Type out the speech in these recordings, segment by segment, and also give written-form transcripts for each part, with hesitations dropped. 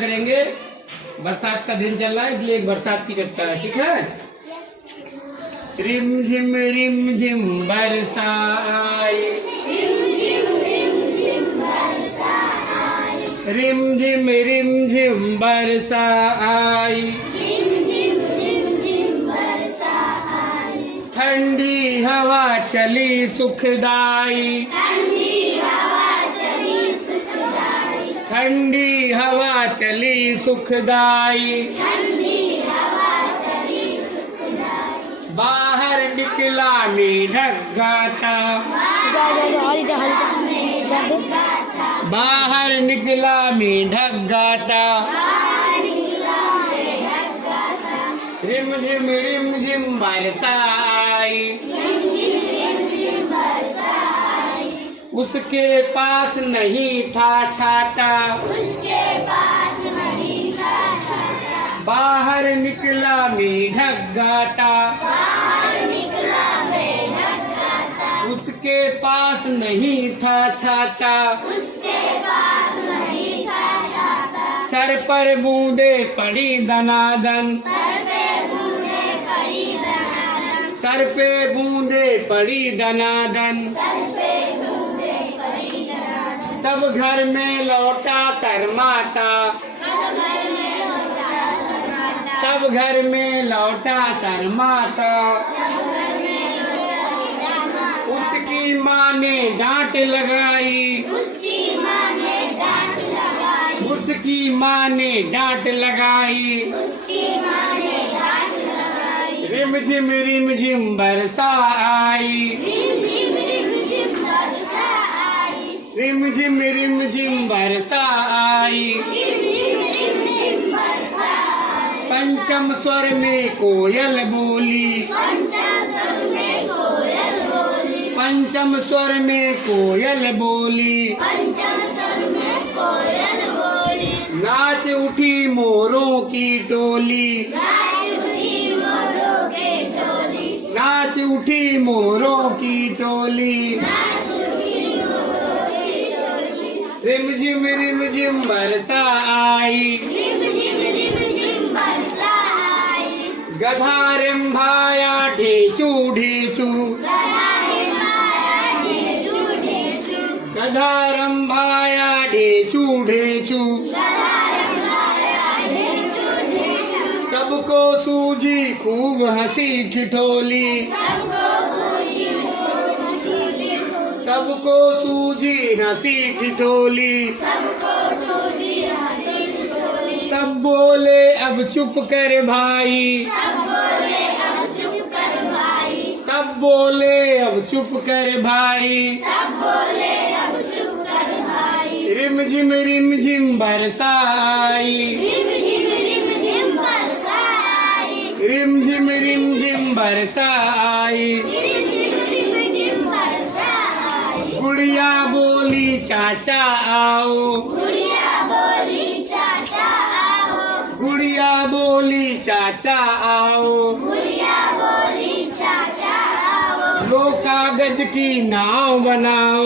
करेंगे। बरसात का दिन चल रहा है इसलिए एक बरसात की कविता है, ठीक है। रिम झिम बरसाई, रिम झिम बरसाई, ठंडी हवा चली सुखदाई, ठंडी हवा चली सुखदाई, बाहर निकला मेढक गाता, बाहर निकला मेढक गाता, रिम झिम बरसाई, उसके पास नहीं था छाता, बाहर निकला मेढक गाता, उसके पास नहीं था छाता, सर पर बूंदे पड़ी दनादन, सर पे बूंदे पड़ी दनादन, तब घर में लौटा शर्माता, तब घर में लौटा शर्माता, उसकी माँ ने डांट लगाई, उसकी माँ ने डांट लगाई, रिम झिम बरसा आई, रिम झिम बरसा आई, पंचम स्वर में कोयल बोली, पंचम स्वर में कोयल बोली, नाच उठी मोरों की टोली, नाच उठी मोरों की टोली, रिम झिम बरसा आई, गधा रंभाया ढेचू ढेचू, गधा रंभाया ढेचू ढेचू, सबको सूझी खूब हंसी ठिठोली, सबको सूझी हंसी ठिठोली, सब बोले अब चुप कर भाई, सब बोले अब चुप कर भाई, रिम झिम बरसा आई, रिम झिम बरसा आई, गुड़िया बोली चाचा आओ, गुड़िया बोली चाचा आओ, लो कागज की नाव बनाओ,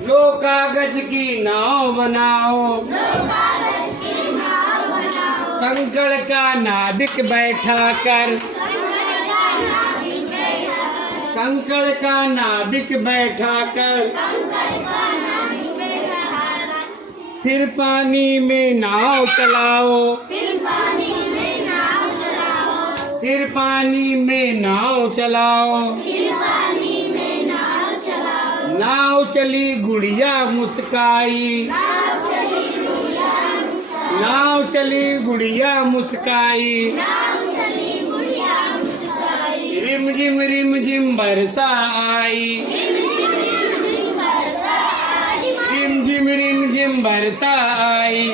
लो कागज की नाव बनाओ, कंकड़ का नाविक बैठा कर, कंकड़ का नाविक बैठा कर, फिर पानी में नाव चलाओ, फिर पानी में नाव चलाओ, नाव चली गुड़िया मुस्काई, नाव चली गुड़िया मुस्काई, रिम झिम बरसा आई, रिम झिम बरसा आई,